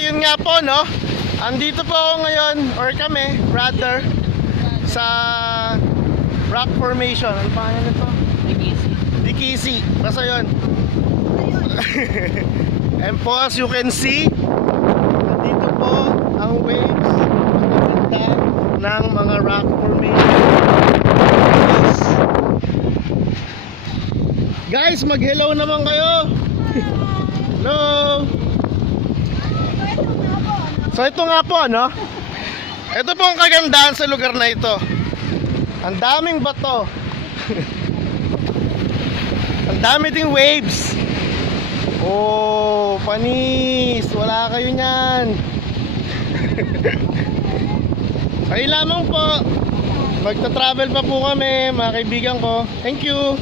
yun nga po, no? Andito po ako ngayon, or kami, rather, sa rock formation. Ano pangalan nito? Dikisi. Basta yun. And po, as you can see, andito po ang waves ng mga rock formation. Guys, mag-hello naman kayo. Hello. So ito nga po, ano? Ito po ang kagandahan sa lugar na ito. Ang daming bato. Ang dami ding waves. Oh, panis. Wala kayo niyan. Ay lamang po. Magta-travel pa po kami, mga kaibigan ko. Thank you.